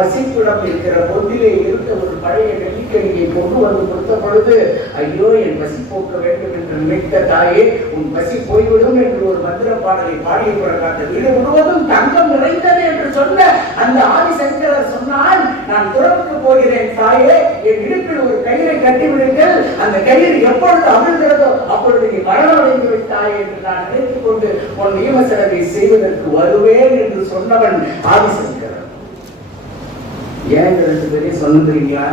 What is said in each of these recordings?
வசிப்பிடம் இருக்கிற பொந்திலே இருந்த ஒரு பழைய நெல்லிக்கனியை கொண்டு வந்து கொடுத்த பொழுது, ஐயோ என் பசி போக்க வேண்டும் என்று நினைத்த தாயே, உன் பசி போய்விடும் என்று ஒரு மந்திர பாடலை பாடிய பிறகு அந்த வீடு முழுவதும் தங்கம் நிறைந்தது என்று சொன்ன அந்த ஆதிசங்கரர் சொன்னால், நான் துறவுக்கு போகிறேன் தாயே, என் இடுப்பில் ஒரு கயிறை கட்டிவிடுங்கள், அந்த கயிறு எப்பொழுது அமிழ்கிறதோ அப்பொழுது நீ மரணமடைந்து விட்டாயே என்று நான் நினைத்துக் கொண்டு உன் நியம செலவை செய்வதற்கு வருவேன் என்று சொன்னவன் ஆதிசங்கரர். ஏன் 2 பேரையும் சொல்லுறீங்களா?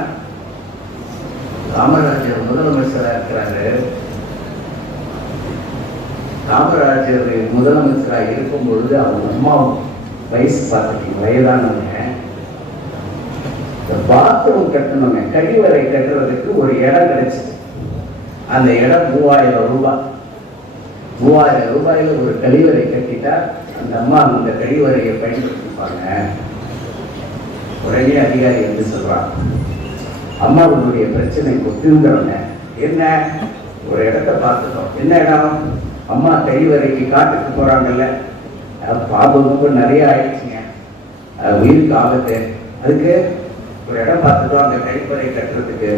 காமராஜர் முதலமைச்சராக இருக்கிறாரு. காமராஜர் முதலமைச்சராக இருக்கும் பொழுது அவங்க அம்மா வயசு பார்த்துட்டீங்க, வயதானவங்க. பாத்ரூம் கட்டணுங்க, கழிவறை கட்டுறதுக்கு ஒரு இடம் கிடைச்சது. அந்த இடம் 3000 ரூபாய். 3000 ரூபாயில ஒரு கழிவறை கட்டிட்டா அந்த அம்மா அந்த கழிவறையை பயன்படுத்திப்பாங்க. உடனே அதிகாரி வந்து சொல்றாங்க, அம்மாவுடைய பிரச்சனை திருந்தவங்க என்ன, ஒரு இடத்த பார்த்துட்டோம். என்ன இடம்? அம்மா கழிவறைக்கு காட்டுக்கு போறாங்கல்ல, பாபுக்கு நிறைய ஆயிடுச்சுங்க, உயிருக்கு ஆபத்து, அதுக்கு ஒரு இடம் பார்த்துட்டோம் அந்த கழிப்பறை கட்டுறதுக்கு.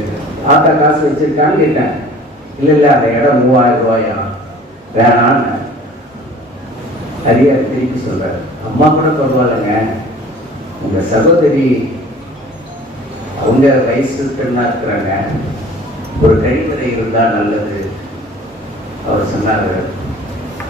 ஆத்தா காசு வச்சிருக்கான்னு கேட்டேன். இல்ல அந்த இடம் 3000 ரூபாயா, வேணான்னு அதிகாரி திருப்பி சொல்றாரு. அம்மா கூட பரவாயில்லைங்க, உங்க சகோதரி அவங்க வயசு பெண்ணா இருக்கிறாங்க, ஒரு கழிவறை இருந்தா நல்லது. அவர் சொன்னாரு,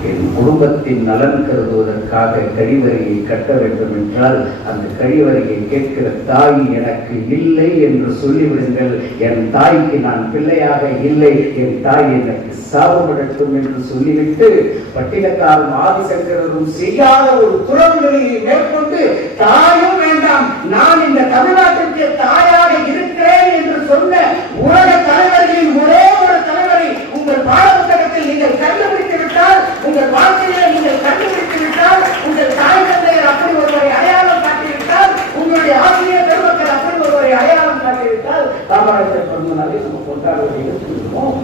என் குடும்பத்தின் நலன் கருதுவதற்காக கழிவறையை கட்ட வேண்டும் என்றால் அந்த கழிவறையை கேட்கிற தாய் எனக்கு இல்லை என்று சொல்லிவிடுங்கள். என் தாய்க்கு நான் பிள்ளையாக இல்லை, என் தாய் எனக்கு சாபப்படட்டும் என்று சொல்லிவிட்டு பட்டினத்தாரும் ஆதிசங்கரரும் செய்யாத ஒரு துறவு நிலையை மேற்கொண்டு, தாயும் வேண்டாம், நான் இந்த தமிழ்நாட்டிற்கு தாயாக இருக்கிறேன் என்று சொன்ன உலக தலைவர்களின் ஒரே ஒரு தலைவரை உங்கள் பாடப்புத்தகத்தில் நீங்கள் கண்டுபிடித்து விட்டால், உங்கள் வாழ்க்கையிலே நீங்கள் கண்டுபிடித்து விட்டால், உங்கள் தாய் தந்தையர் அப்படி ஒருவரை அடையாளம் காட்டிவிட்டால், உங்களுடைய ஆசிரியர் பெருமக்கள் அப்படி ஒருவரை அடையாளம் காட்டிவிட்டால், காமராஜர் பிறந்தநாளை நம்ம கொண்டாடுவதை எடுத்துக்கிறோம்.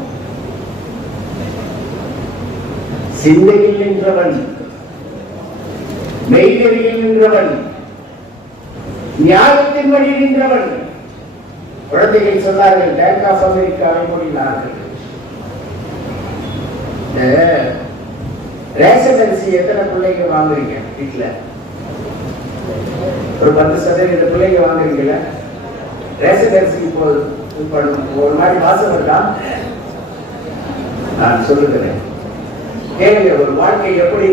சிந்தையில் நின்றவன், மெய்கரியில் நின்றவன், நியாயத்தின் வழி நின்றவன். குழந்தைகள் சொன்னார்கள், பேங்க் ஆஃப் அமெரிக்காவை மூடினார்கள். ரேஷன் அரிசி எத்தனை பிள்ளைங்க வாங்குறீங்க வீட்டுல? ஒரு 10% பிள்ளைங்க வாங்குறீங்கல்ல. ரேஷன் அரிசி ஒரு மாதிரி வாசம் இருக்கா? நான் சொல்லுகிறேன், கேளுங்க, ஒரு வாழ்க்கை எப்படி